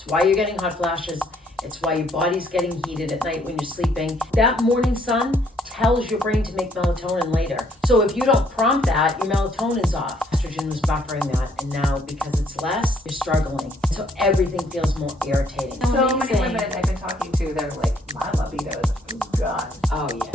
It's why you're getting hot flashes. It's why your body's getting heated at night when you're sleeping. That morning sun tells your brain to make melatonin later. So if you don't prompt that, your melatonin's off. Estrogen was buffering that, and now because it's less, you're struggling. So everything feels more irritating. So many women I've been talking to, they're like, my libido is gone. Oh, yeah.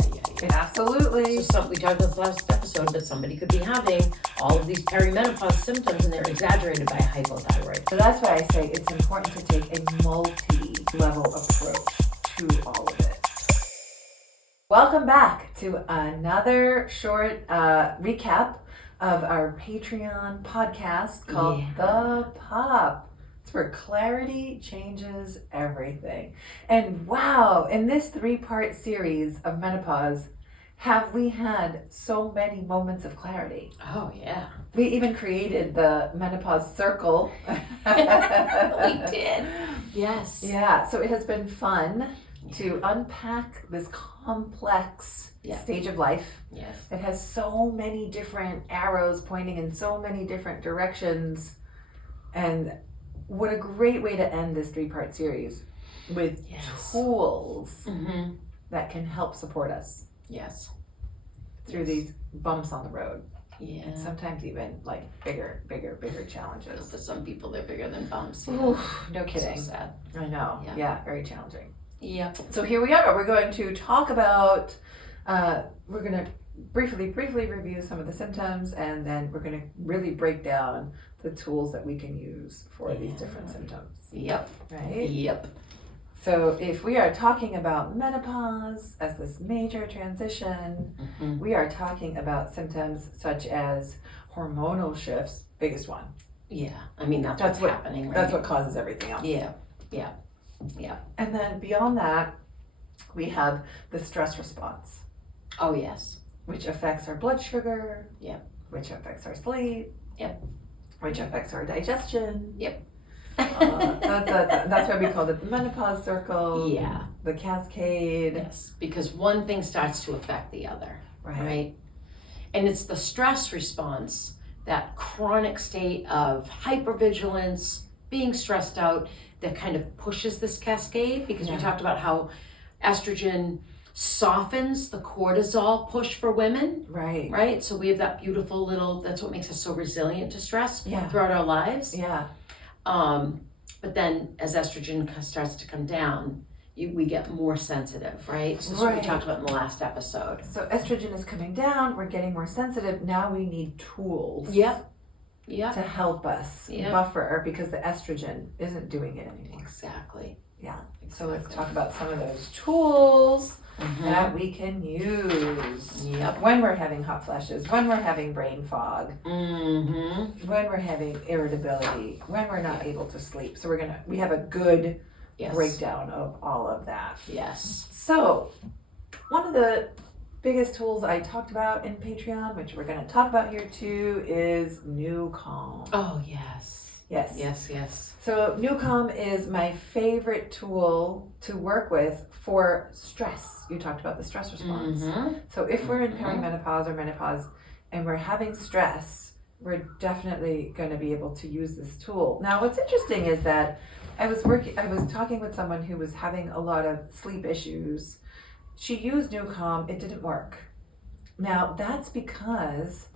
Absolutely. So we talked about this last episode, but somebody could be having all of these perimenopause symptoms and they're exaggerated by hypothyroid. So that's why I say it's important to take a multi-level approach to all of it. Welcome back to another short recap of our Patreon podcast called The Pop. It's where clarity changes everything. And wow, in this 3-part series of menopause, have we had so many moments of clarity. Oh, yeah. We even created the menopause circle. We did. Yes. Yeah, so it has been fun to unpack this complex stage of life. Yes. It has so many different arrows pointing in so many different directions. And what a great way to end this 3-part series with tools that can help support us. Yes. Through these bumps on the road. Yeah. And sometimes even like bigger challenges. For some people, they're bigger than bumps. Ooh, no kidding. So sad. I know. Yeah, very challenging. Yep. So here we are. We're going to talk about, we're going to briefly review some of the symptoms, and then we're going to really break down the tools that we can use for these different symptoms. Yep. Right? Yep. So if we are talking about menopause as this major transition, we are talking about symptoms such as hormonal shifts, biggest one. Yeah. I mean, that's what's happening, right? That's what causes everything else. Yeah. And then beyond that, we have the stress response. Oh, yes. Which affects our blood sugar. Yep. Which affects our sleep. Yep. Which affects our digestion. Yep. That's why we called it the menopause circle. Yeah. The cascade. Yes, because one thing starts to affect the other. Right. And it's the stress response, that chronic state of hypervigilance, being stressed out, that kind of pushes this cascade, because we talked about how estrogen softens the cortisol push for women. Right. So we have that beautiful little, that's what makes us so resilient to stress throughout our lives. Yeah. But then as estrogen starts to come down, we get more sensitive, right? So that's what we talked about in the last episode. So estrogen is coming down, we're getting more sensitive. Now we need tools. Yep. To help us buffer, because the estrogen isn't doing it anymore. Exactly. Yeah. So let's talk about some of those tools that we can use when we're having hot flashes, when we're having brain fog, when we're having irritability, when we're not able to sleep. So we have a good breakdown of all of that. Yes. So one of the biggest tools I talked about in Patreon, which we're going to talk about here too, is New Calm. Oh, yes. Yes. So New Calm is my favorite tool to work with for stress. You talked about the stress response. So if we're in perimenopause or menopause and we're having stress, we're definitely going to be able to use this tool. Now, what's interesting is that I was talking with someone who was having a lot of sleep issues. She used New Calm, it didn't work. Now, that's because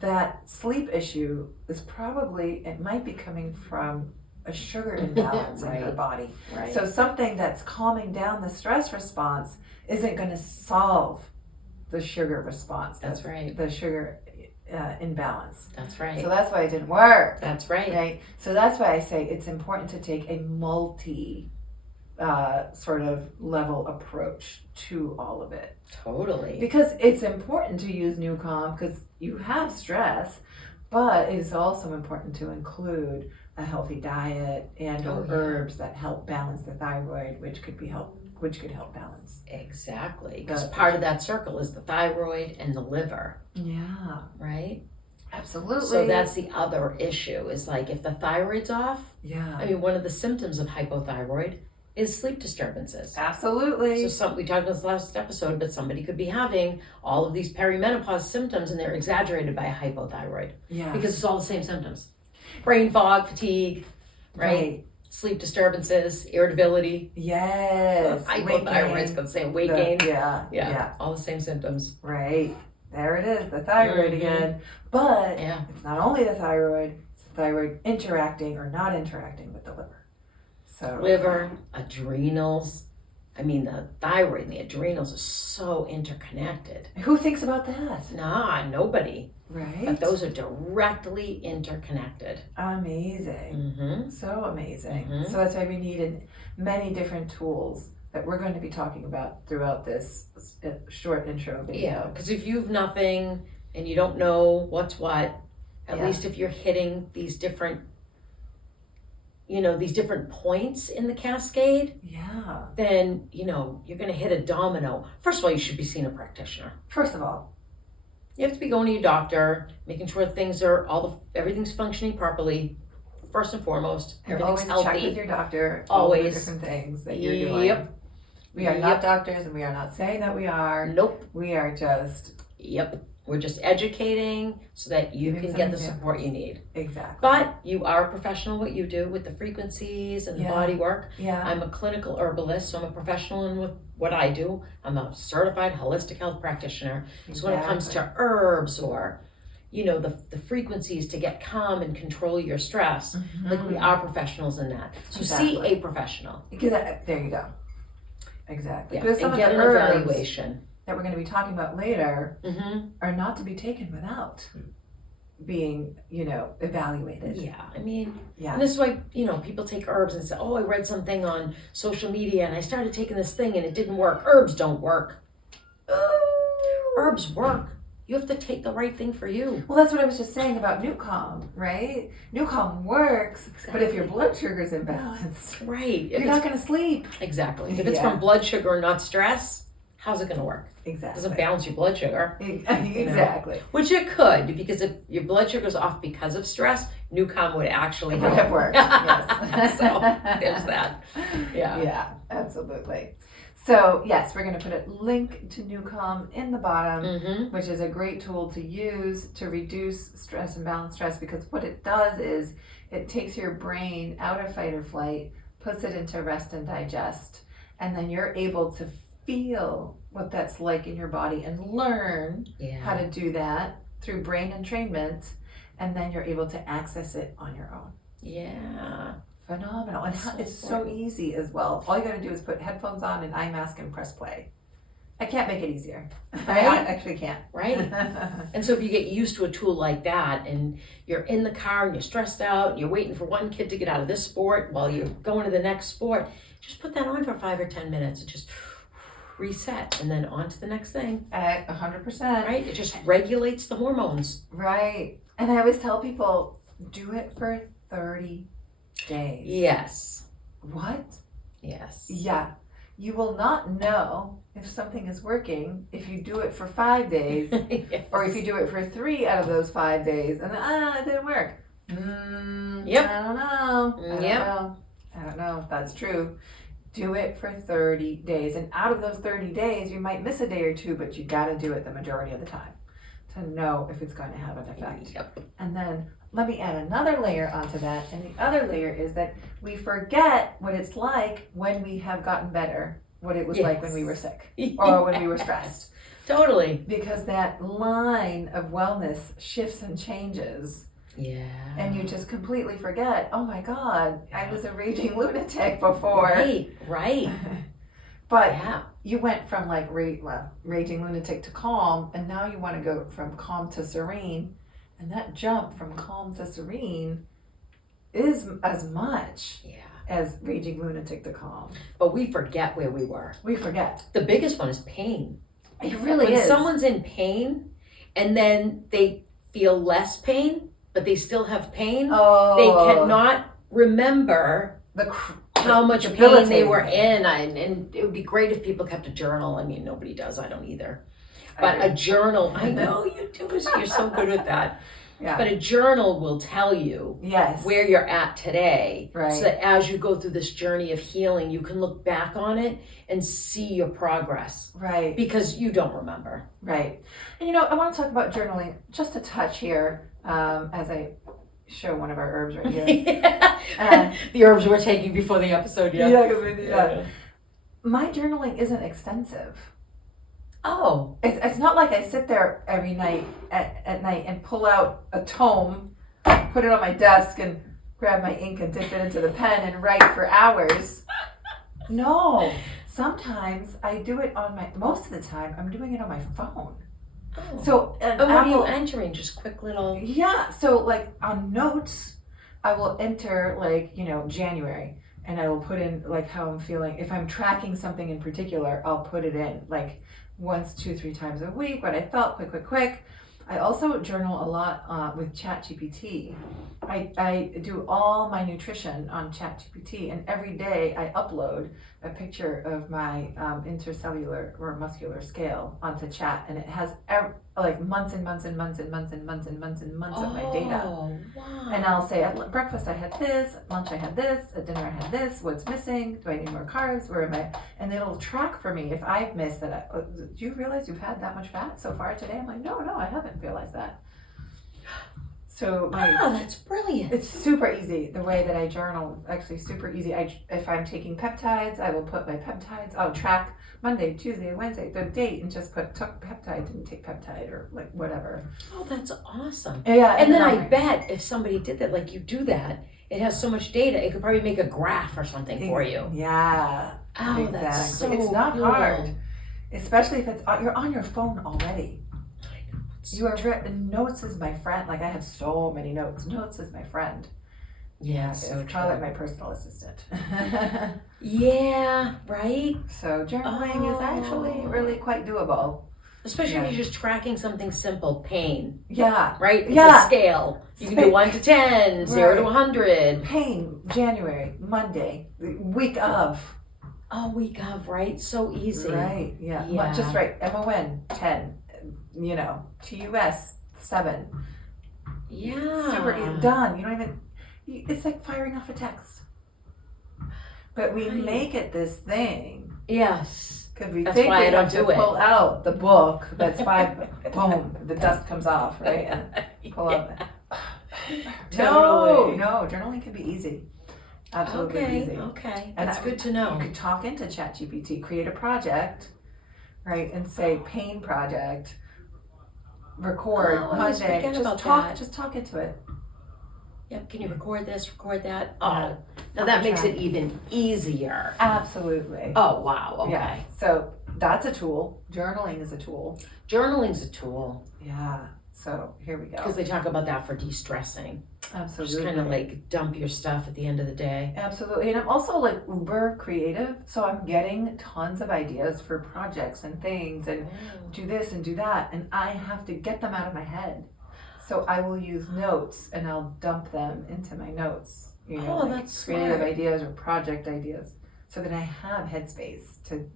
that sleep issue is it might be coming from a sugar imbalance in her body. Right. So something that's calming down the stress response isn't going to solve the sugar response. That's right. The sugar imbalance. That's right. So that's why it didn't work. That's right. So that's why I say it's important to take a multi sort of level approach to all of it. Totally. Because it's important to use New Calm because you have stress, but it is also important to include a healthy diet and herbs that help balance the thyroid, which could help balance. Exactly. Because part of that circle is the thyroid and the liver. Yeah. Right? Absolutely. So that's the other issue, is like if the thyroid's off, I mean, one of the symptoms of hypothyroid is sleep disturbances. Absolutely. So we talked about this last episode, but somebody could be having all of these perimenopause symptoms and they're exaggerated by hypothyroid. Yeah. Because it's all the same symptoms. Brain fog, fatigue, right? sleep disturbances, irritability. Yes. Hypothyroid's got the same weight gain. Yeah. All the same symptoms. Right. There it is, the thyroid again. But it's not only the thyroid, it's the thyroid interacting or not interacting with the liver. So liver, adrenals. I mean, the thyroid and the adrenals are so interconnected. Who thinks about that? Nah, nobody. Right. But those are directly interconnected. Amazing. So amazing. So that's why we needed many different tools that we're going to be talking about throughout this short intro video. Yeah, because if you've nothing and you don't know what's what, at least if you're hitting these different, these different points in the cascade, then, you're going to hit a domino. First of all, you should be seeing a practitioner. First of all. You have to be going to your doctor, making sure things are, everything's functioning properly. First and foremost, everything's always healthy. Check with your doctor. Always. All the different things that you're doing. Yep. We are not doctors, and we are not saying that we are. Nope. We are just. Yep. We're just educating so that you can get the support you need. Exactly. But you are a professional what you do with the frequencies and the body work. Yeah. I'm a clinical herbalist, so I'm a professional in what I do. I'm a certified holistic health practitioner. So when it comes to herbs or, the frequencies to get calm and control your stress, like we are professionals in that. So see a professional. There you go. Exactly. Yeah. Because some and of get the an herbs evaluation that we're going to be talking about later are not to be taken without being, evaluated. Yeah, I mean, and this is why, people take herbs and say, oh, I read something on social media and I started taking this thing and it didn't work. Herbs don't work. Herbs work. You have to take the right thing for you. Well, that's what I was just saying about Newcom, right? Newcom works, but if your blood sugar's imbalanced, you're not going to sleep. Exactly. If it's from blood sugar and not stress, how's it going to work? Exactly. It doesn't balance your blood suger. Exactly. Which it could, because if your blood sugar's off because of stress, Newcom would actually would have worked. Yes. So there's that. Yeah. Yeah, absolutely. So yes, we're going to put a link to Newcom in the bottom, which is a great tool to use to reduce stress and balance stress, because what it does is it takes your brain out of fight or flight, puts it into rest and digest, and then you're able to feel what that's like in your body and learn how to do that through brain entrainment, and then you're able to access it on your own. Yeah. Phenomenal. And it's so easy as well. All you got to do is put headphones on, an eye mask, and press play. I can't make it easier. I actually can't. Right. And so if you get used to a tool like that and you're in the car and you're stressed out and you're waiting for one kid to get out of this sport while you're going to the next sport, just put that on for 5 or 10 minutes and just reset and then on to the next thing. 100%. Right? It just regulates the hormones. Right. And I always tell people, do it for 30 days. Yes. What? Yes. Yeah. You will not know if something is working if you do it for 5 days or if you do it for 3 out of those 5 days and it didn't work. I don't know. I don't know if that's true. Do it for 30 days. And out of those 30 days, you might miss a day or two, but you got to do it the majority of the time to know if it's going to have an effect. Yep. And then let me add another layer onto that. And the other layer is that we forget what it's like when we have gotten better, what it was like when we were sick or when we were stressed. Totally. Because that line of wellness shifts and changes. Yeah. And you just completely forget, oh my God, I was a raging lunatic before. Right. But you went from like raging lunatic to calm, and now you want to go from calm to serene. And that jump from calm to serene is as much as raging lunatic to calm. But we forget where we were. We forget. The biggest one is pain. It really is. When someone's in pain and then they feel less pain, but they still have pain, they cannot remember how much pain they were in. And it would be great if people kept a journal. I mean, nobody does. I don't either. But a journal, I know you do. You're so good at that. Yeah. But a journal will tell you where you're at today. Right. So that as you go through this journey of healing, you can look back on it and see your progress. Right. Because you don't remember. Right. And I want to talk about journaling just a touch here as I show one of our herbs right here. The herbs we're taking before the episode, Yeah, because we do that. My journaling isn't extensive. Oh. It's not like I sit there every night at night and pull out a tome, put it on my desk, and grab my ink and dip it into the pen and write for hours. No. Sometimes I do it most of the time, I'm doing it on my phone. Oh. So, what are you entering? Just quick little... Yeah, so like on notes, I will enter January, and I will put in like how I'm feeling. If I'm tracking something in particular, I'll put it in like once, 2-3 times a week, what I felt, quick. I also journal a lot with ChatGPT. I do all my nutrition on ChatGPT, and every day I upload a picture of my intercellular or muscular scale onto Chat, and it has months and months and months and months and months and months and months of my data. Oh, wow. And I'll say at breakfast I had this, at lunch I had this, at dinner I had this, what's missing, do I need more carbs, where am I? And it'll track for me if I've missed that. Do you realize you've had that much fat so far today? I'm like, no, I haven't realized that. So that's brilliant. It's super easy. The way that I journal, actually super easy. If I'm taking peptides, I will put my peptides. I'll track Monday, Tuesday, Wednesday, the date, and just took peptide, didn't take peptide, or like whatever. Oh, that's awesome. Yeah. And then I bet if somebody did that, like you do that, it has so much data, it could probably make a graph or something for you. Yeah. Oh, exactly. that's so It's not cool. hard, especially if you're on your phone already. You are notes is my friend. Like I have so many notes. Notes is my friend. Yeah, it's so kind of like my personal assistant. Yeah, right? So journaling is actually really quite doable. Especially if you're just tracking something simple, pain. Yeah. Right? It's Yeah. a scale. You can do 1 to 10, 0 to 100. Pain, January, Monday, week of. Oh, week of, right? So easy. Right, yeah. Just right. MON, 10. TUS, 7. Yeah. Super easy. Done. You don't even, it's like firing off a text. But we make it this thing. Yes. Because we That's think why we I don't have to do it. pull out the book that's 5, boom, the dust comes off, right? And pull out. Totally. No, journaling can be easy. Absolutely easy. Okay. And That's good to know. You could talk into ChatGPT, create a project, right, and say pain project, record I always Monday. forget about that. Just talk into it. Yep. Can you record this, record that? Oh, Yeah. now that makes it even easier. Absolutely. Oh, wow. Okay. Yeah. So that's a tool. Journaling is a tool. Journaling's a tool. Yeah. So here we go. Because they talk about that for de-stressing. Absolutely. Just kind of like dump your stuff at the end of the day. Absolutely. And I'm also like uber creative. So I'm getting tons of ideas for projects and things and do this and do that. And I have to get them out of my head. So I will use notes and I'll dump them into my notes. That's creative smart. ideas or project ideas. So that I have headspace to,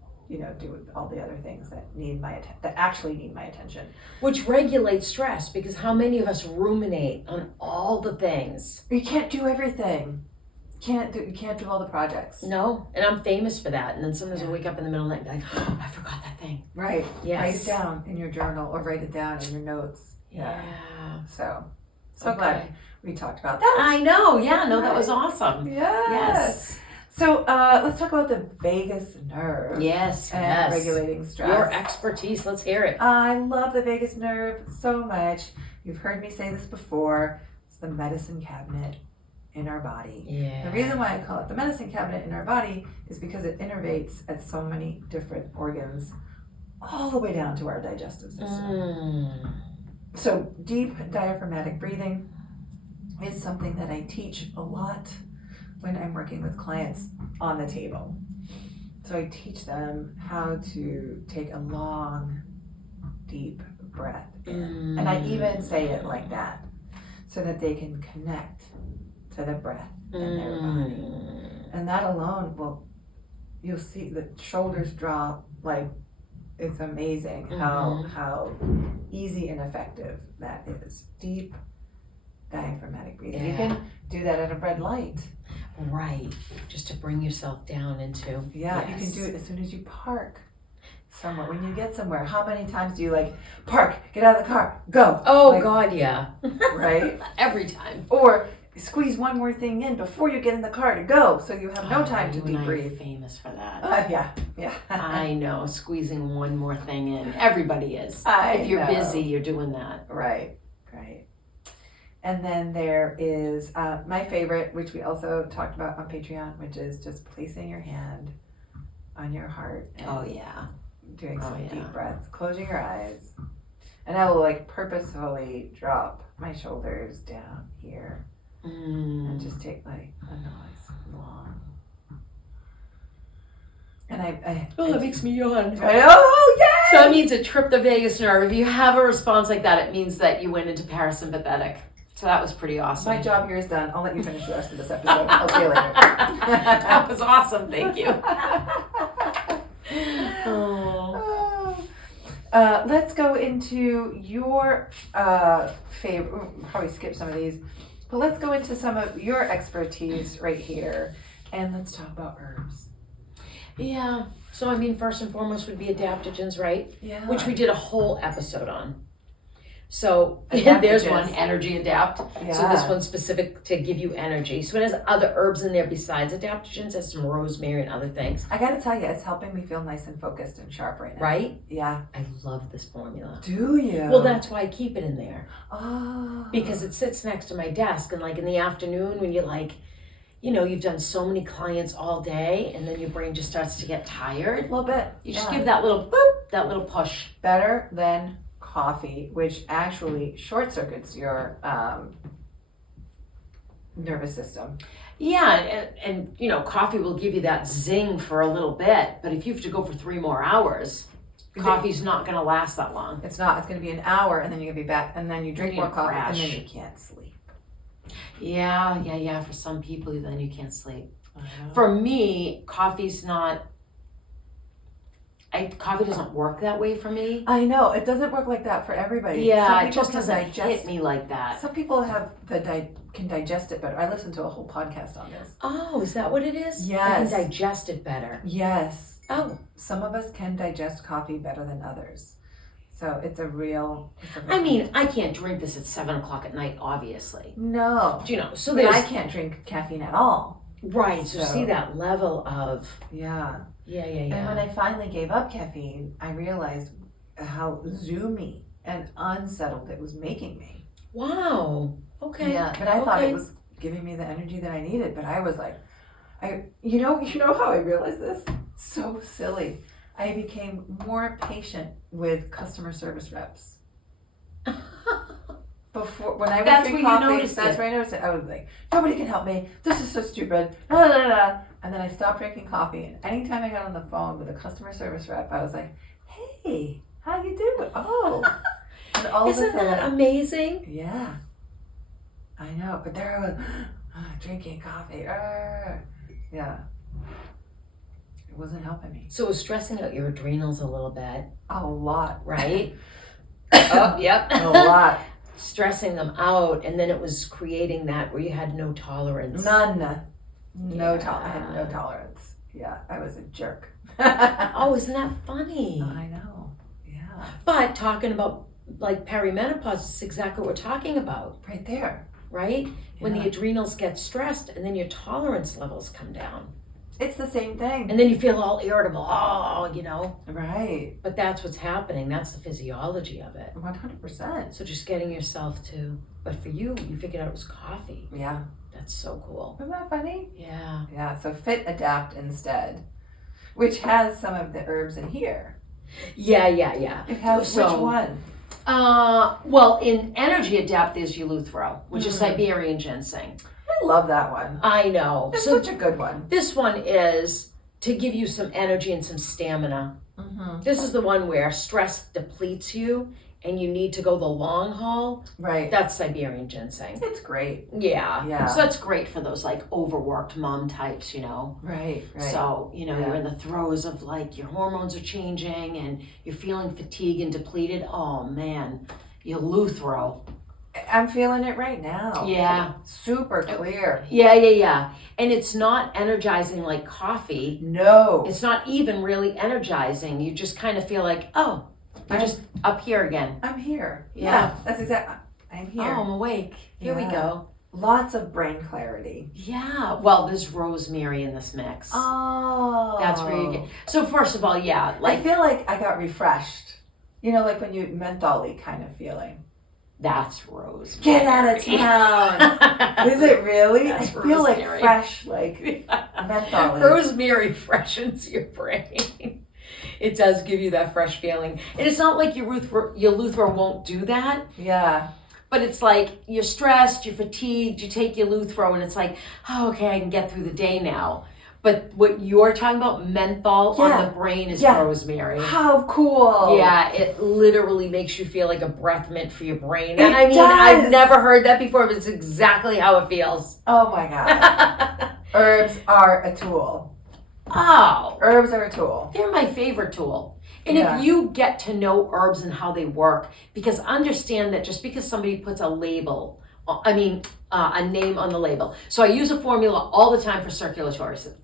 do all the other things that actually need my attention. Which regulates stress, because how many of us ruminate on all the things? You can't do everything. You can't do all the projects. No, and I'm famous for that. And then sometimes I wake up in the middle of the night and be like, oh, I forgot that thing. Right. Yes. Write it down in your journal or write it down in your notes. Yeah. So Okay. glad we talked about that. I know. Yeah, no, that was awesome. Yes. So let's talk about the vagus nerve. Yes. And regulating stress. Your expertise. Let's hear it. I love the vagus nerve so much. You've heard me say this before. It's the medicine cabinet in our body. Yeah. The reason why I call it the medicine cabinet in our body is because it innervates at so many different organs, all the way down to our digestive system. So deep diaphragmatic breathing is something that I teach a lot when I'm working with clients on the table. So I teach them how to take a long, deep breath in. And I even say it like that so that they can connect to the breath in their body. And that alone you'll see the shoulders drop. Like, it's amazing how easy and effective that is. Deep diaphragmatic breathing. You can do that at a red light. Right. Just to bring yourself down into. You can do it as soon as you park. somewhere, when you get somewhere, how many times do you like park, get out of the car, go? Oh like, God, yeah. Right? Every time. Or squeeze one more thing in before you get in the car to go, so you have no time to You and I are debrief. famous for that. Yeah. I know, squeezing one more thing in. Everybody is. If you're know. busy, you're doing that. Right. And then there is my favorite, which we also talked about on Patreon, which is just placing your hand on your heart and doing some deep breaths, closing your eyes. And I will like purposefully drop my shoulders down here and just take like a nice long. And that makes me yawn. Oh, yay! So it means it tripped the vagus nerve. If you have a response like that, it means that you went into parasympathetic. So that was pretty awesome. My job here is done. I'll let you finish the rest of this episode. I'll see you later. That was awesome. Thank you. Let's go into your favorite. We'll probably skip some of these, but let's go into some of your expertise right here, and let's talk about herbs. Yeah. So I mean, first and foremost would be adaptogens, right? Yeah. Which we did a whole episode on. So Adaptogens. there's one, energy adapt. Yeah. So this one's specific to give you energy. So it has other herbs in there besides adaptogens. It has some rosemary and other things. I gotta tell you, it's helping me feel nice and focused and sharp right now. Right? Yeah. I love this formula. Do you? Well, that's why I keep it in there. Oh. Because it sits next to my desk, and like in the afternoon when you're like, you know, you've done so many clients all day and then your brain just starts to get tired. A little bit. You just give that little boop, that little push. Better than coffee, which actually short circuits your nervous system. Yeah, and you know, coffee will give you that zing for a little bit, but if you have to go for 3 more hours, coffee's not going to last that long. It's not. It's going to be an hour, and then you're going to be back, and then you drink more coffee, crash. and then you can't sleep. Yeah. For some people, then you can't sleep. For me, coffee doesn't work that way for me. I know. It doesn't work like that for everybody. Yeah, it just doesn't hit me like that. Some people can digest it better. I listened to a whole podcast on this. Oh, is that what it is? Yes. I can digest it better. Yes. Oh. Some of us can digest coffee better than others. So it's a real I mean, I can't drink this at 7 o'clock at night, obviously. No. You know, so but I can't drink caffeine at all. Right, so see that level of... Yeah. Yeah. And when I finally gave up caffeine, I realized how zoomy and unsettled it was making me. Wow. Okay. Yeah, but I thought it was giving me the energy that I needed. But I was like, you know how I realized this? So silly. I became more patient with customer service reps. Before, when I was drinking coffee, that's where I noticed it. I was like, nobody can help me. This is so stupid. Blah, blah, blah. And then I stopped drinking coffee. And anytime I got on the phone with a customer service rep, I was like, hey, how you doing? Oh. And all Isn't of a sudden, that amazing? Yeah. I know. But there I was drinking coffee. Yeah. It wasn't helping me. So it was stressing out your adrenals a little bit. A lot. Right? Oh, yep. A lot. Stressing them out, and then it was creating that where you had no tolerance. None. I had no tolerance. Yeah, I was a jerk. Oh, isn't that funny? I know. Yeah. But talking about like perimenopause is exactly what we're talking about. Right there. Right? Yeah. When the adrenals get stressed and then your tolerance levels come down. It's the same thing. And then you feel all irritable. Oh, you know. Right. But that's what's happening. That's the physiology of it. 100%. So just getting yourself to, but for you figured out it was coffee. Yeah. That's so cool. Isn't that funny? Yeah. Yeah, so Fit Adapt instead, which has some of the herbs in here. Yeah. It has which one? Well, in Energy Adapt, there's Eleuthero, which is Siberian ginseng. I love that one. I know. It's such a good one. This one is to give you some energy and some stamina. Mm-hmm. This is the one where stress depletes you and you need to go the long haul. Right. That's Siberian ginseng. It's great. Yeah. So that's great for those like overworked mom types, you know. Right. So, you know, you're in the throes of like your hormones are changing and you're feeling fatigued and depleted. Oh man, Eleuthero. I'm feeling it right now. Yeah. Super clear. Yeah. And it's not energizing like coffee. No. It's not even really energizing. You just kind of feel like, oh, you're just up here again. I'm here. Yeah. That's exactly. I'm here. Oh, I'm awake. Here we go. Lots of brain clarity. Yeah. Well, there's rosemary in this mix. Oh. That's where you get. So first of all, yeah. I feel like I got refreshed. You know, like when you menthol-y kind of feeling. That's rosemary. Get out of town. Is it really? That's I feel rosemary. like fresh, like menthol. Rosemary freshens your brain. It does give you that fresh feeling. And it's not like your Luthra won't do that. Yeah. But it's like you're stressed, you're fatigued, you take your Luthro and it's like, oh, okay, I can get through the day now. But what you're talking about, menthol on the brain, is rosemary. How cool. Yeah, it literally makes you feel like a breath mint for your brain. And I mean, I've never heard that before, but it's exactly how it feels. Oh my God. Herbs are a tool. Oh. Herbs are a tool. They're my favorite tool. And if you get to know herbs and how they work, because understand that just because somebody puts a label, a name on the label. So I use a formula all the time for circulation,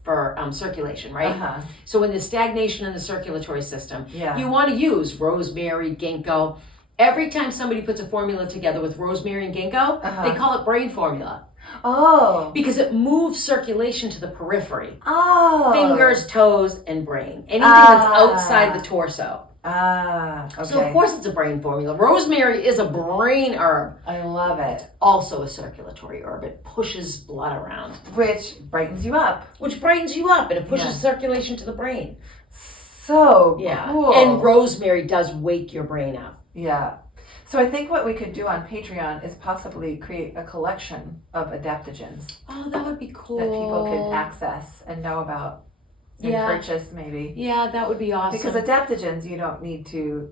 right? Uh-huh. So when there's stagnation in the circulatory system, Yeah. you want to use rosemary, ginkgo. Every time somebody puts a formula together with rosemary and ginkgo, they call it brain formula. Oh. Because it moves circulation to the periphery. Oh. Fingers, toes, and brain. Anything that's outside the torso. Okay. So of course it's a brain formula. Rosemary is a brain herb. I love it. Also a circulatory herb. It pushes blood around. Which brightens you up. Which brightens you up and it pushes circulation to the brain. So cool. And rosemary does wake your brain up. Yeah. So I think what we could do on Patreon is possibly create a collection of adaptogens. Oh, that would be cool. That people could access and know about and purchase maybe. Yeah, that would be awesome. Because adaptogens, you don't need to,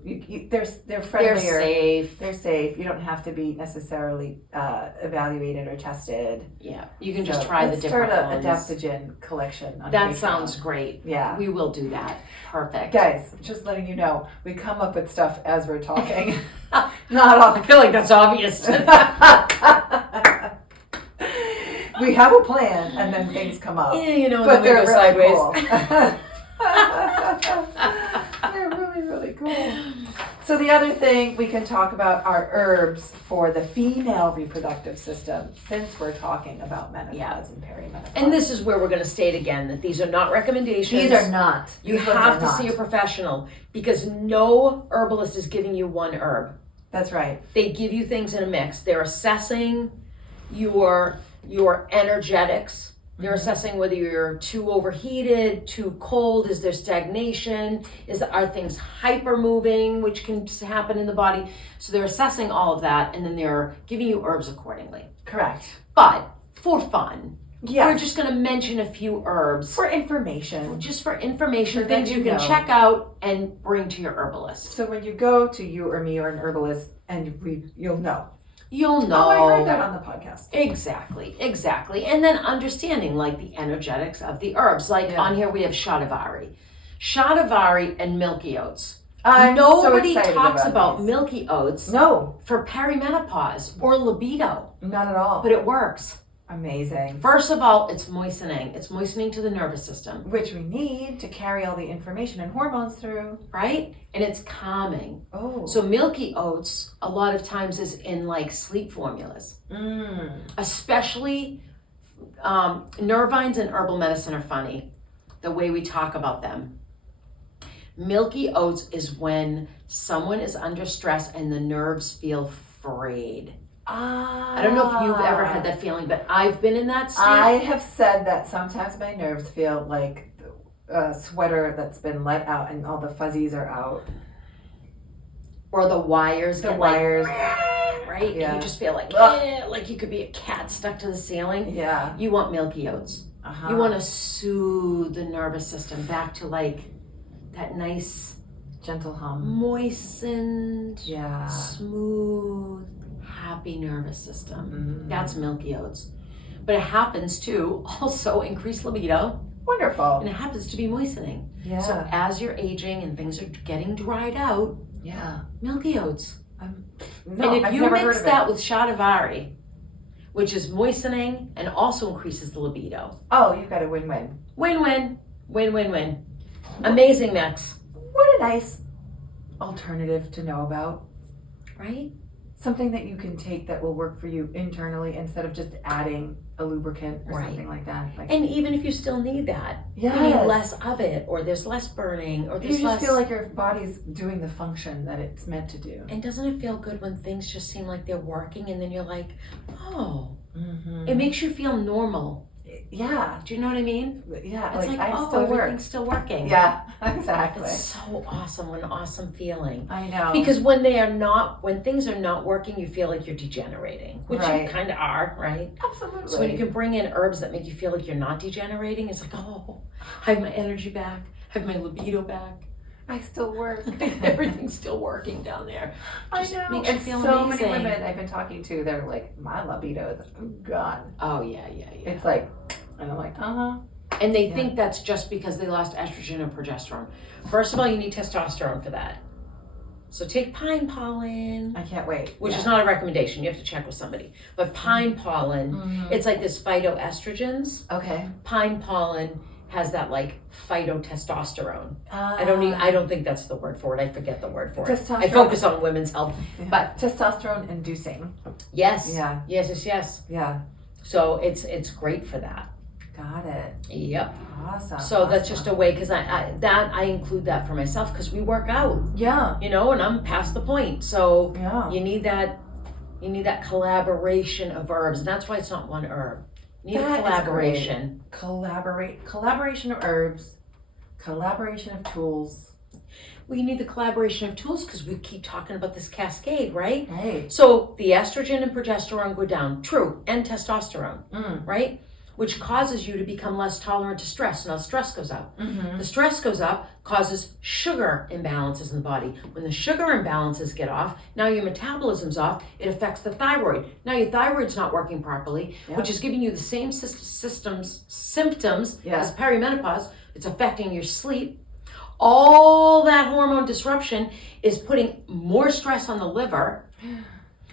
they're friendlier. They're safe. They're safe. You don't have to be necessarily evaluated or tested. Yeah, you can just try the different ones. Let's start an adaptogen collection on That Patreon. sounds great. Yeah. We will do that. Perfect. Guys, just letting you know, we come up with stuff as we're talking. Not all. I feel like that's obvious. We have a plan, and then things come up. Yeah, but they're go really sideways. Cool. They're really, really cool. So the other thing we can talk about are herbs for the female reproductive system, since we're talking about menopause and perimenopause. And this is where we're going to state again that these are not recommendations. These are not. You have to see a professional because no herbalist is giving you one herb. That's right. They give you things in a mix. They're assessing your energetics. They're assessing whether you're too overheated, too cold, is there stagnation, are things hyper moving, which can happen in the body. So they're assessing all of that and then they're giving you herbs accordingly. Correct. But for fun, we're just going to mention a few herbs. For information. Just for information, So things that you you can know. check out and bring to your herbalist. So when you go to you or me or an herbalist, and you'll know. You'll know. Oh, I heard that on the podcast. Exactly. And then understanding like the energetics of the herbs. Like on here we have shatavari. Shatavari and milky oats. Nobody talks about milky oats for perimenopause or libido. Not at all. But it works. Amazing. First of all, it's moistening. It's moistening to the nervous system. Which we need to carry all the information and hormones through. Right? And it's calming. Oh. So milky oats, a lot of times, is in like sleep formulas. Especially nervines and herbal medicine are funny. The way we talk about them. Milky oats is when someone is under stress and the nerves feel frayed. I don't know if you've ever had that feeling, but I've been in that state. I have said that sometimes my nerves feel like a sweater that's been let out and all the fuzzies are out. Or the wires. Right? Yeah. And you just feel like you could be a cat stuck to the ceiling. Yeah. You want milky oats. You want to soothe the nervous system back to like that nice, gentle hum. Moistened, smooth, happy nervous system. That's milky oats. But it happens to also increase libido. Wonderful. And it happens to be moistening. Yeah. So as you're aging and things are getting dried out, milky oats. No, and if I've you never heard mix of that it. with shatavari, which is moistening and also increases the libido. Oh, you've got a win-win. Win-win. Win-win-win. Amazing mix. What a nice alternative to know about. Right? Something that you can take that will work for you internally instead of just adding a lubricant or Right. something like that. Like, And even if you still need that, yes. you need less of it, or there's less burning, or you there's just less... feel like your body's doing the function that it's meant to do. And doesn't it feel good when things just seem like they're working and then you're like, oh, Mm-hmm. it makes you feel normal. Yeah. Do you know what I mean? Yeah. It's like, I oh, still work. everything's still working. Yeah, exactly. It's so awesome, an awesome feeling. I know. Because when things are not working, you feel like you're degenerating, which you Right. kind of are, right? Absolutely. So when you can bring in herbs that make you feel like you're not degenerating, it's like, oh, I have my energy back, I have my libido back. I still work. Everything's still working down there. Just I know. makes you And feel so amazing. many women I've been talking to, they're like, my libido is gone. Oh, yeah. It's like, and I'm like, uh-huh. And they think that's just because they lost estrogen and progesterone. First of all, you need testosterone for that. So take pine pollen, I can't wait. which is not a recommendation. You have to check with somebody. But pine pollen, it's like this phytoestrogens. Okay. Pine pollen has that like phytotestosterone. I I don't think that's the word for it. I forget the word for it. Testosterone. I focus on women's health. But testosterone inducing. yes. Yeah. Yes. Yeah. So it's great for that. Got it. Yep. Awesome. So that's just a way, because I include that for myself because we work out, Yeah. you know, and I'm past the point. So Yeah. you need that collaboration of herbs, and that's why it's not one herb. You need That a is collaboration. Collaboration of herbs, collaboration of tools. Well, you need the collaboration of tools because we keep talking about this cascade, right? Right. So the estrogen and progesterone go down, true, and testosterone, Mm. right? Which causes you to become less tolerant to stress. Now stress goes up. Mm-hmm. The stress goes up, causes sugar imbalances in the body. When the sugar imbalances get off, now your metabolism's off, it affects the thyroid. Now your thyroid's not working properly, Yep. which is giving you the same symptoms Yeah. as perimenopause. It's affecting your sleep. All that hormone disruption is putting more stress on the liver.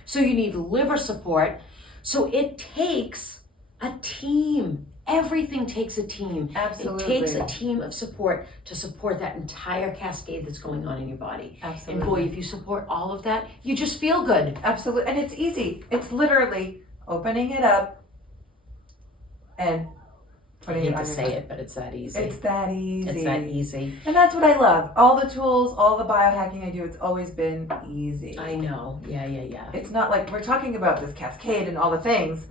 So you need liver support. So it takes a team. Everything takes a team. Absolutely. It takes a team of support to support that entire cascade that's going on in your body. Absolutely. And boy, if you support all of that, you just feel good. Absolutely. And it's easy. It's literally opening it up and I putting hate it to on your say it, but it's that easy. It's that easy. It's that easy. And that's what I love. All the tools, all the biohacking I do, it's always been easy. I know. Yeah. It's not like we're talking about this cascade and all the things.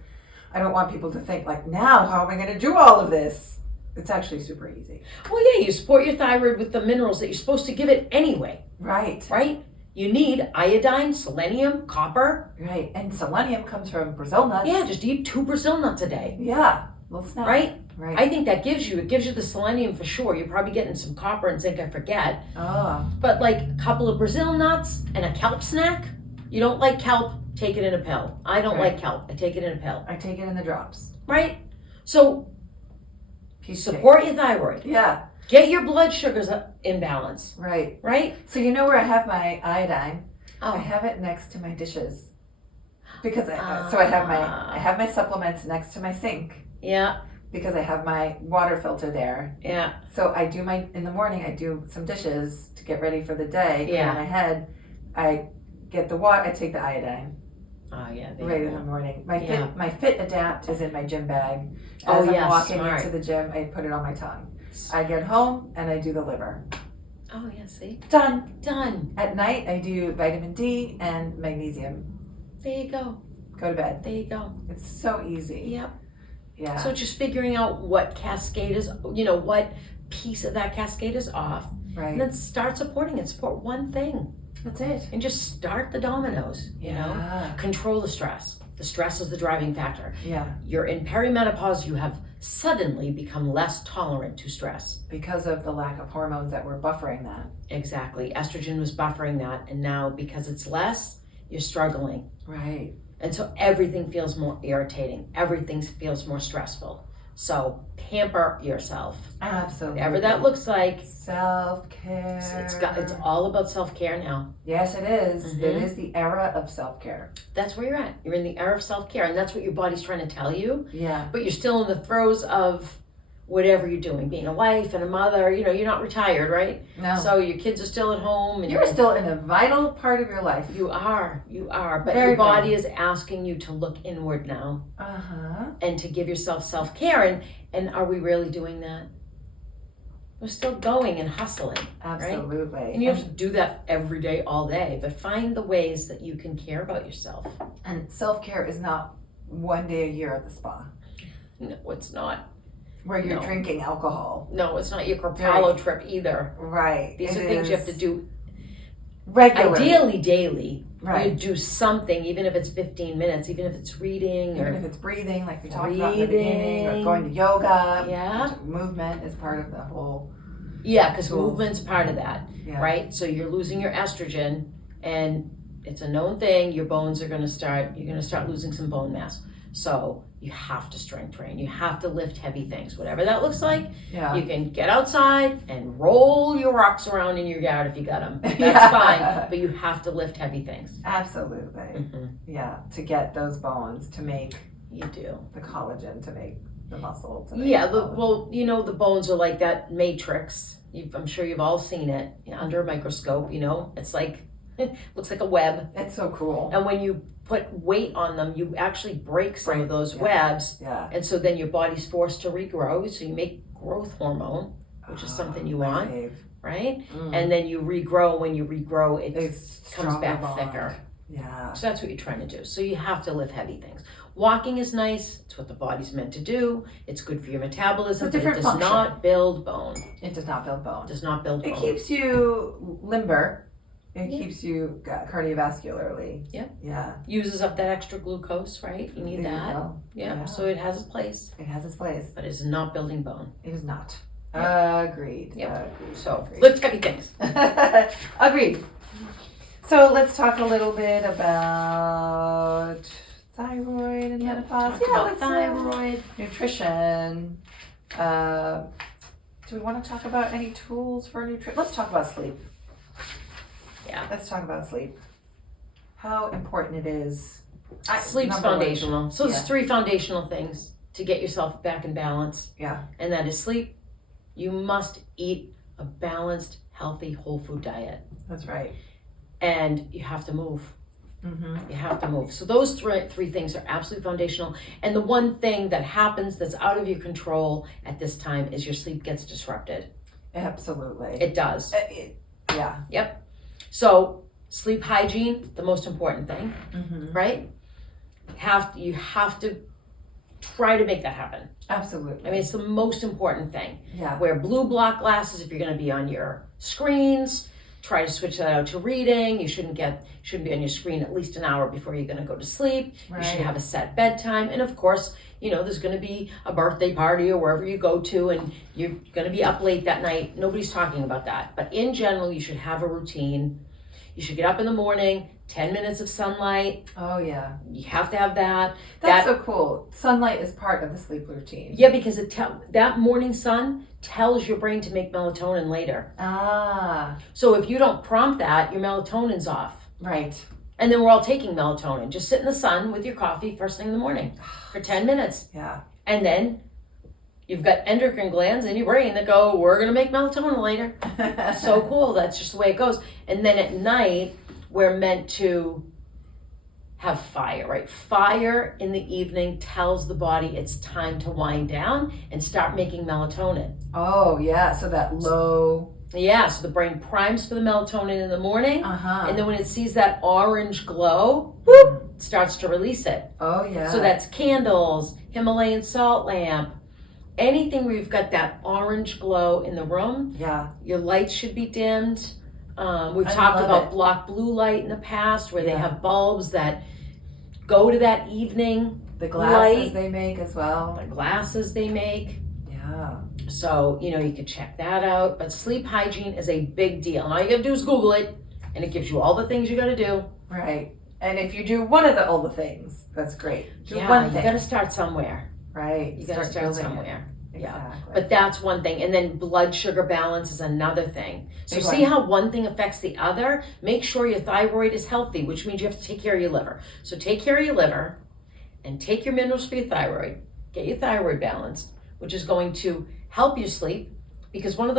I don't want people to think like, now how am I going to do all of this? It's actually super easy. Well, yeah, you support your thyroid with the minerals that you're supposed to give it anyway, Right. right? You need iodine, selenium, copper. Right. And selenium comes from Brazil nuts. Yeah, just eat 2 Brazil nuts a day, Yeah. Little snack. right? Right. I think it gives you the selenium for sure. You're probably getting some copper and zinc, I forget. Oh. But like a couple of Brazil nuts and a kelp snack. You don't like kelp, take it in a pill. I don't Right. like kelp, I take it in a pill, I take it in the drops. right? So Piece of support your thyroid. cake. Yeah. Get your blood sugars in balance, Right. right? So you know where I have my iodine? I Oh, have it next to my dishes. Because I have my supplements next to my sink yeah, because I have my water filter there. yeah. So I do in the morning I do some dishes to get ready for the day. Yeah. Clear my head. I get the water. I take the iodine Oh, yeah. there right you in the go. morning. Yeah. My Fit Adapt is in my gym bag. Oh, As I'm yeah, walking smart. into the gym, I put it on my tongue. I get home and I do the liver. Oh, yeah, see? Done. Done. At night I do vitamin D and magnesium. There you go. Go to bed. There you go. It's so easy. Yep. Yeah. So just figuring out what cascade is, what piece of that cascade is off, right. and then start supporting it. Support one thing That's it. and just start the dominoes, you know? Yeah. Control the stress. The stress is the driving factor. Yeah. You're in perimenopause, you have suddenly become less tolerant to stress. Because of the lack of hormones that were buffering that. Exactly. Estrogen was buffering that, and now because it's less, you're struggling. Right. And so everything feels more irritating. Everything feels more stressful. So pamper yourself. Absolutely. Whatever that looks like. Self-care. It's all about self-care now. Yes, it is. Mhm. It is the era of self-care. That's where you're at. You're in the era of self-care, and that's what your body's trying to tell you. Yeah. But you're still in the throes of whatever you're doing, being a wife and a mother. You know, you're not retired, right? No. So your kids are still at home. And You're still in a vital part of your life. You are. But Very your body is asking you to look inward now and to give yourself self-care. And are we really doing that? We're still going and hustling. Absolutely. Right? And you have to do that every day, all day. But find the ways that you can care about yourself. And self-care is not one day a year at the spa. No, it's not. Where you're drinking alcohol. No, it's not your Corpalo trip either. Right. These are things you have to do regularly. Ideally daily. Right. You do something, even if it's 15 minutes, even if it's reading. Even or if it's breathing, like we talked about in the beginning, or going to yoga. Yeah. Movement is part of the whole. Yeah, because movement's part of that, Yeah. right? So you're losing your estrogen, and it's a known thing. Your bones are you're going to start losing some bone mass. So you have to strength train. You have to lift heavy things, whatever that looks like. Yeah. You can get outside and roll your rocks around in your yard if you got them. That's fine, but you have to lift heavy things. Absolutely. Mm-hmm. Yeah, to get those bones, to make You do. the collagen, to make the muscle. The bones are like that matrix. I'm sure you've all seen it under a microscope. It's like looks like a web. It's so cool. And when you put weight on them, you actually break some of those webs. Yeah. And so then your body's forced to regrow. So you make growth hormone, which is something you want, right? And then you regrow. When you regrow, it comes back thicker. Yeah. So that's what you're trying to do. So you have to lift heavy things. Walking is nice. It's what the body's meant to do. It's good for your metabolism. It's a different but it does not build bone. It does not build bone. It does not build bone. It keeps you limber. It keeps you cardiovascularly. Yeah. Yeah. Uses up that extra glucose, right? You need that. Yeah. So it has a place. It has its place. But it's not building bone. It is not. Agreed. Yep. Agreed. So lift heavy things. Agreed. So let's talk a little bit about thyroid and menopause. Let's thyroid. Nutrition. Do we want to talk about any tools for nutrition? Let's talk about sleep. Yeah. Let's talk about sleep. How important it is. Sleep's foundational. So there's 3 foundational things to get yourself back in balance. Yeah. And that is sleep. You must eat a balanced, healthy, whole food diet. That's right. And you have to move. Mm-hmm. You have to move. So those three things are absolutely foundational. And the one thing that happens that's out of your control at this time is your sleep gets disrupted. Absolutely. It does. Yeah. Yep. So sleep hygiene, the most important thing, right? You have to try to make that happen. Absolutely. I mean, it's the most important thing. Yeah. Wear blue block glasses if you're going to be on your screens. Try to switch that out to reading. You shouldn't be on your screen at least an hour before you're going to go to sleep. Right. You should have a set bedtime. And of course, there's going to be a birthday party or wherever you go to and you're going to be up late that night. Nobody's talking about that. But in general, you should have a routine. You should get up in the morning, 10 minutes of sunlight. Oh, yeah. You have to have that. That's so cool. Sunlight is part of the sleep routine. Yeah, because that morning sun tells your brain to make melatonin later. Ah. So if you don't prompt that, your melatonin's off. Right. And then we're all taking melatonin. Just sit in the sun with your coffee first thing in the morning for 10 minutes. Yeah. And then you've got endocrine glands in your brain that go, we're going to make melatonin later. So cool. That's just the way it goes. And then at night, we're meant to have fire, right? Fire in the evening tells the body it's time to wind down and start making melatonin. Oh, yeah. So that low. Yeah, so the brain primes for the melatonin in the morning. And then when it sees that orange glow, whoop, it starts to release it. Oh, yeah. So that's candles, Himalayan salt lamp, anything where you've got that orange glow in the room. Yeah. Your lights should be dimmed. We've talked about block blue light in the past where they have bulbs that go to that evening the glasses light. They make as well. The glasses they make. Yeah. So, you can check that out. But sleep hygiene is a big deal. And all you got to do is Google it and it gives you all the things you got to do. Right. And if you do one of all the things, that's great. Do one thing. You got to start somewhere. Right. You gotta start building it. somewhere. Yeah. Exactly. But that's one thing. And then blood sugar balance is another thing. So Big see one. how one thing affects the other? Make sure your thyroid is healthy, which means you have to take care of your liver. So take care of your liver and take your minerals for your thyroid. Get your thyroid balanced, which is going to help you sleep, because one of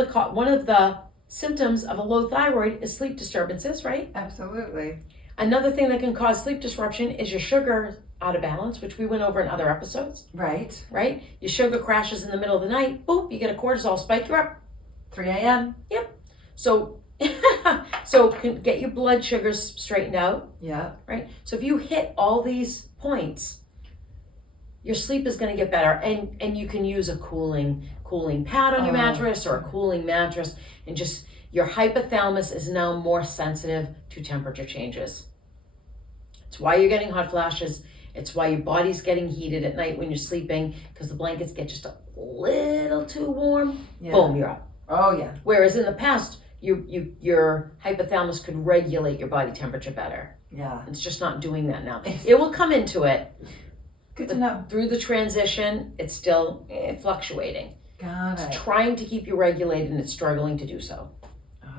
the symptoms of a low thyroid is sleep disturbances, right? Absolutely. Another thing that can cause sleep disruption is your sugar out of balance, which we went over in other episodes, Right. right? Your sugar crashes in the middle of the night, boop, you get a cortisol spike, you're up. 3 a.m. So, get your blood sugars straightened out, Yeah. right? So if you hit all these points, your sleep is going to get better, and you can use a cooling pad on your mattress or a cooling mattress, and just your hypothalamus is now more sensitive to temperature changes. It's why you're getting hot flashes. It's why your body's getting heated at night when you're sleeping, because the blankets get just a little too warm. Yeah. Boom, you're up. Oh yeah. Whereas in the past, your hypothalamus could regulate your body temperature better. Yeah. It's just not doing that now. It will come into it. Good to know. Through the transition, it's still fluctuating. Got it. It's trying to keep you regulated, and it's struggling to do so.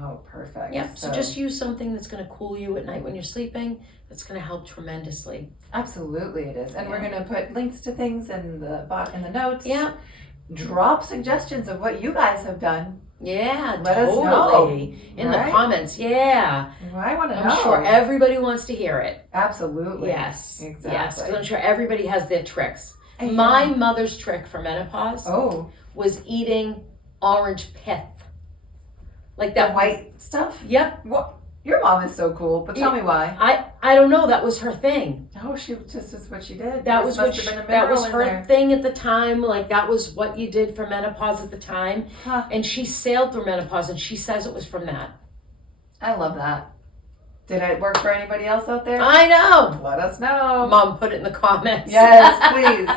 Oh, perfect. Yep. So just use something that's going to cool you at night when you're sleeping. That's going to help tremendously. Absolutely, it is, and we're Yeah. going to put links to things in the notes. Yeah. Drop suggestions of what you guys have done. Yeah. Let us totally. know. In Right? the comments. Yeah. I want to know. I'm sure everybody wants to hear it. Absolutely. Yes. Exactly. Yes. Because I'm sure everybody has their tricks. And My mother's trick for menopause was eating orange pith. Like that that. white stuff. Yep. What? Your mom is so cool, but tell me why. I don't know. That was her thing. Oh, she just is what she did. That was must have been a that was mineral in her there. thing at the time. Like that was what you did for menopause at the time. Huh. And she sailed through menopause, and she says it was from that. I love that. Did it work for anybody else out there? I know. Let us know. Mom, put it in the comments. Yes, please.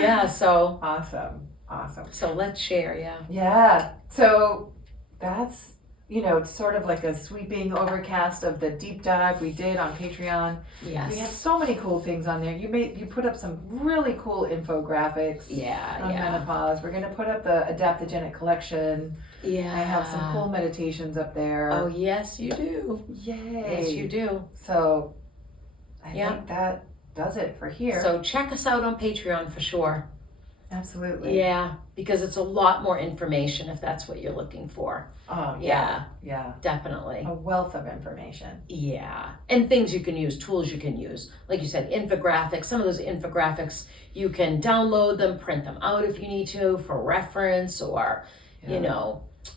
Yeah. So Awesome. So let's share. Yeah. Yeah. So that's, it's sort of like a sweeping overcast of the deep dive we did on Patreon. Yes. We have so many cool things on there. You put up some really cool infographics. Yeah. On Yeah. menopause. We're gonna put up the adaptogenic collection. Yeah. I have some cool meditations up there. Oh yes, you do. Yay. Yes, you do. So I Yeah. think that does it for here. So check us out on Patreon for sure. Absolutely. Yeah, because it's a lot more information if that's what you're looking for. Oh Yeah, yeah. definitely. A wealth of information. Yeah, and things you can use, tools you can use. Like you said, infographics. Some of those infographics, you can download them, print them out if you need to for reference, or,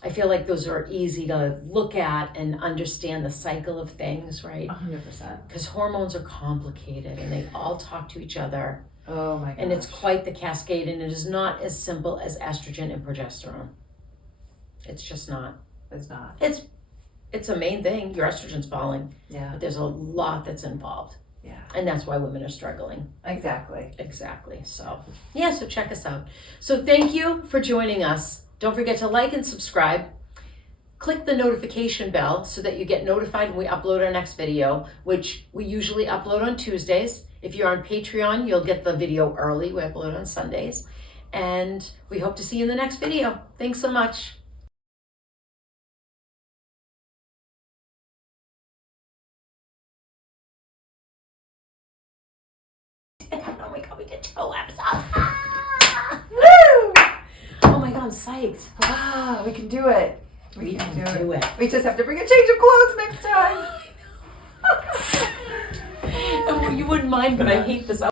I feel like those are easy to look at and understand the cycle of things, right? 100%. Because hormones are complicated and they all talk to each other. Oh my gosh. And it's quite the cascade, and it is not as simple as estrogen and progesterone. It's just not. It's not. It's a main thing. Your estrogen's falling, Yeah. but there's a lot that's involved. Yeah. And that's why women are struggling. Exactly. So check us out. So thank you for joining us. Don't forget to like and subscribe. Click the notification bell so that you get notified when we upload our next video, which we usually upload on Tuesdays. If you're on Patreon, you'll get the video early. We upload on Sundays. And we hope to see you in the next video. Thanks so much. Oh my God, we get 2 episodes. Woo! Oh my God, I'm psyched. Wow, we can do it. We can do it. We just have to bring a change of clothes next time. You wouldn't mind, but I hate this